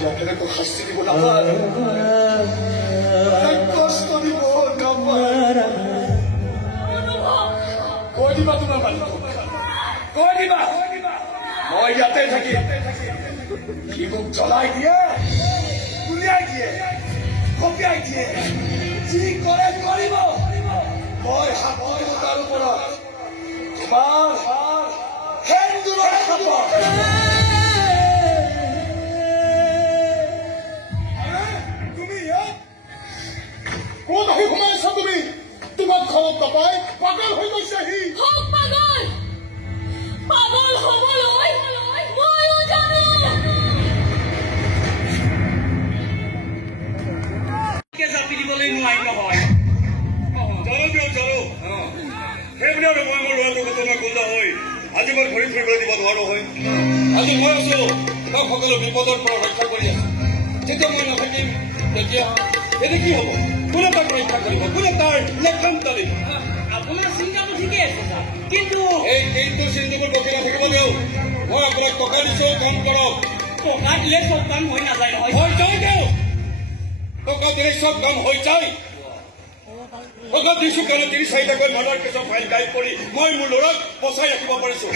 ইয়াকে তো শাস্তি দিব নাপায় কষ্ট দিব নাপায় কৈ দিবা তোমাৰ মালিক কৈ দিবা মই ইয়াতে থাকি সি মোক জ্বলাই দিয়ে গুলিয়াই দিয়ে কপিয়াই দিয়ে যি কৰে কৰিব মই হাতৰ তাৰ ওপৰত তোমাৰ সেন্দুৰৰ খাপত ক'ত আহি সোমাইছা তুমি তোমাক ঘৰত নাপাই পাগল হৈ গৈছে সি পাগল পাগল হবলৈ ময়ো জানো জাপি দিবলৈ নোৱাৰি নহয় জানো সেইবুলি আৰু মই মোৰ ল'ৰাটোৰ ঘটনা গোন্ধ হৈ আজি মই ঘূৰি ফুৰিবলৈ দিব নোৱাৰো হয় আজি মই আছো তাক সকলো বিপদৰ পৰা ৰক্ষা কৰি আছো যেতিয়া মই নাথাকিম তেতিয়া এনে কি হ'ব কোনে তাক ৰক্ষা কৰিব কোনে তাৰ লেখন তালিব আপোনাৰ চিন্তাটো ঠিকেই আছে কিন্তু এইটো চিন্তাবোৰ বকি নাথাকিব দিয়ক মই আপোনাক টকা দিছো কাম কৰক টকা দিলে চব কাম হৈ নাযায় নহয় হৈ যায় দিয়ক টকা দিলে চব কাম হৈ যায় টকা দিছো কাৰণে ৩-৪টাকৈ মাৰ্ডাৰ কেছৰ ফাইল টাইপ কৰি মই মোৰ ল'ৰাক বচাই ৰাখিব পাৰিছো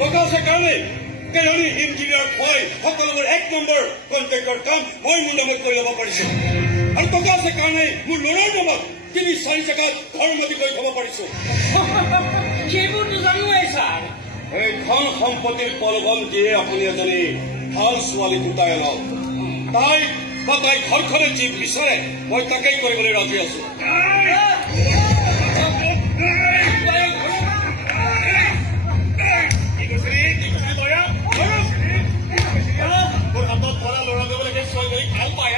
টকা আছে কাৰণে কেৰাণী ইঞ্জিনিয়াৰ হয় সকলোবোৰ ১ নম্বৰ কণ্ট্ৰেক্টৰ কাম মই মোৰ নামত কৰি ল'ব পাৰিছো আৰু টকা আছে কাৰণে মোৰ ল'ৰাৰ নামত ৩-৪ জেগাত ঘৰ মাটি কৰি থব পাৰিছো সেইবোৰতো জানোৱেই ছাৰ এই ধন সম্পত্তিৰ প্ৰলোভন দিয়ে আপুনি এজনী ভাল ছোৱালী গোটাই লওক তাই বা তাই ঘৰখনে যি বিচাৰে মই তাকেই কৰিবলৈ ৰাজি আছো মোৰ হাতত ধৰা ল'ৰা গ'লেকে ছোৱালী ভাল পায়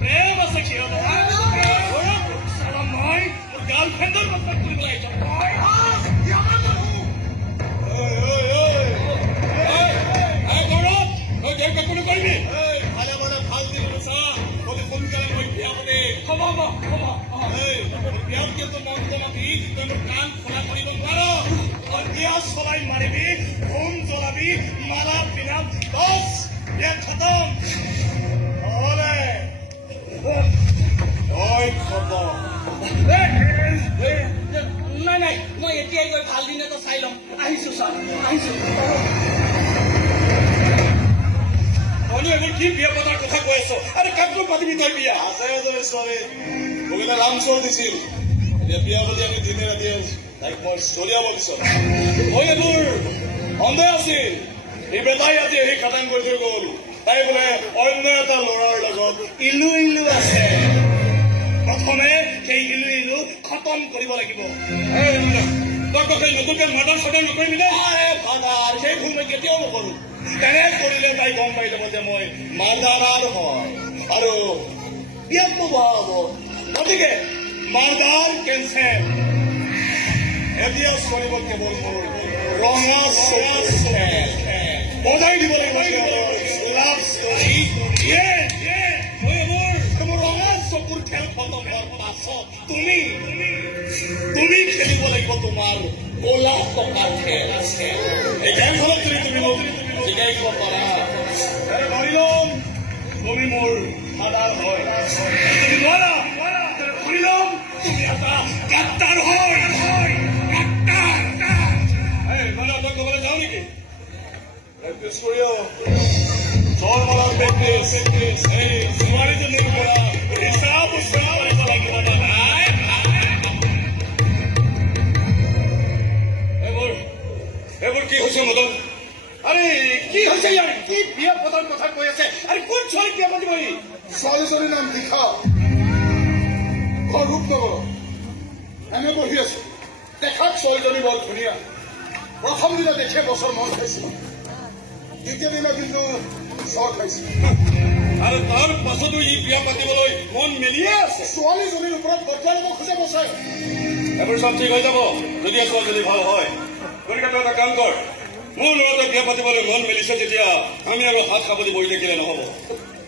প্ৰেম আছে সিহঁতৰ মই গাৰ্লফ্ৰেণ্ডৰ কথা কৰিব আহিছো কোনো কৰিবি ভালে মানে ভাল দিন চা যদি সোনকালে মই বিয়া পাতি হ'ব বিয়াত কিন্তু মন্ত্ৰ মাতি তই কাণ খোলা কৰিব নোৱাৰ বিয়া চলাই মাৰিবি হোম জ্বলাবি মাৰা পিনা বছ খতম নাই মই এতিয়াই গৈ ভাল দিন এটা চাই ল'ম আহিছো ছাৰ আহিছো কি বিয়া পতাৰ কথা কৈ আছ আৰে কাকটো পাতিবি তই বিয়া আছে ছোৱালী ভগিলে ৰামচৰ দিছিল এতিয়া বিয়া বুলি আমি দিনে ৰাতি তাইক মই চলিয়াব দিছো মই এইবোৰ সন্দেহ আছিল এই বেটাই আজি সেই খাটাং কৰি থৈ গ'ল তাই বোলে অন্য এটা ল'ৰাৰ লগত ইলু আছে প্ৰথমে সেই ইলু খতম কৰিব লাগিব তই নতুনকে মাৰ্ডাৰ চাৰ্ডাৰ নকৰিবি নে ফাদাৰ সেই ভুল মই কেতিয়াও নকৰো তেনে কৰিলে তাই গম পাই যাব যে মই মাৰ্ডাৰাৰ হয় আৰু বিয়াত হ'ব গতিকে মাৰ্ডাৰ কেঞ্চেল এতিয়া চলিব কেৱল মোৰ ৰঙা বজাই দিব লাগিব ৰঙা চকুৰ খেল খতম হোৱাৰ পাছত তুমি খেলিব লাগিব তোমাৰ ক'লা টকাৰ খেল এই খেলখনত তুমি জিকাইব পাৰা ধৰি ল'ম তুমি মোৰ ফাদাৰ হয় তুমি নোৱাৰা ধৰি ল'ম তুমি এটা গাদ্দাৰ হয় মানে তই ক'বলৈ যাওঁ নেকি প্ৰেক্টিছ কৰিও জল মালাৰ প্ৰেক্টিছ এই ছোৱালীজনীৰ পৰা হিচাপ কৰিব লাগিব এইবোৰ কি হৈছে মদন আৰে কি হৈছে ইয়াৰ কি বিয়া পতাৰ কথা কৈ আছে আৰে কোন ছোৱালী বিয়া পাতিব ই ছোৱালীজনীৰ নাম দীক্ষা ৰূপনগৰ এনে বহি আছো দেখাত ছোৱালীজনী বৰ ধুনীয়া প্ৰথম দিনা দেখে বছৰ মন খাইছিল দ্বিতীয় দিনা কিন্তু জ্বৰ খাইছিল আৰু তাৰ পাছতো ই বিয়া পাতিবলৈ মন মেলিয়ে আছে ছোৱালীজনীৰ ওপৰত বদলা ল'ব খোজে বচাই এইবোৰ চব ঠিক হৈ যাব যদি ছোৱালীজনী ভাল হয় গতিকে তই এটা কাম কৰ মোৰ ল'ৰাটোক বিয়া পাতিবলৈ মন মেলিছে তেতিয়া আমি আৰু হাত সাৱটি বহি থাকিলে নহ'ব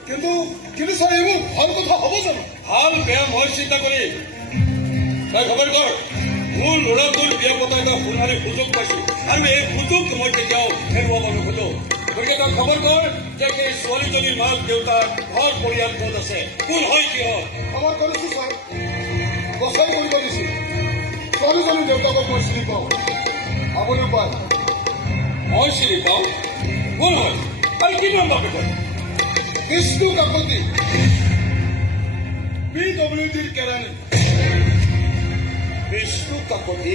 কিন্তু ছাৰ এইবোৰ ভাল কথা হ'ব জানো ভাল বেয়া মই চিন্তা কৰি তই খবৰ কৰ মোৰ ল'ৰাটোৰ বিয়া পতাৰ এটা সোণালী সুযোগ পাইছো আৰু এই সুযোগ মই কেতিয়াও হেৰুৱাব নোখোজো গতিকে তই খবৰ কৰ যে সেই ছোৱালীজনীৰ মাক দেউতাক ঘৰ পৰিয়াল ক'ত আছে, কোন হয় কিহত। খবৰ কৰিছোঁ ছাৰ, বচাই কৰিব দিছোঁ। ছোৱালীজনীৰ দেউতাকক মই চিনি পাওঁ, আপুনিও পায়। মই চিনি পাওঁ, কোন হয় আৰু কি নাম বাপেকৰ। বিষ্ণু কাকতি, PWDৰ কেৰাণী। বিষ্ণু কাকতি,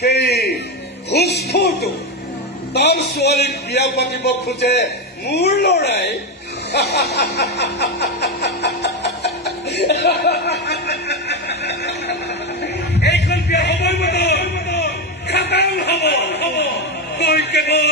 সেই ঘোষখোৰটো তাৰ ছোৱালীক বিয়া পাতিব খোজে মোৰ ল'ৰাই। এইখন বিয়া হ'বই মত খাটাং হ'ব। তই কেৱল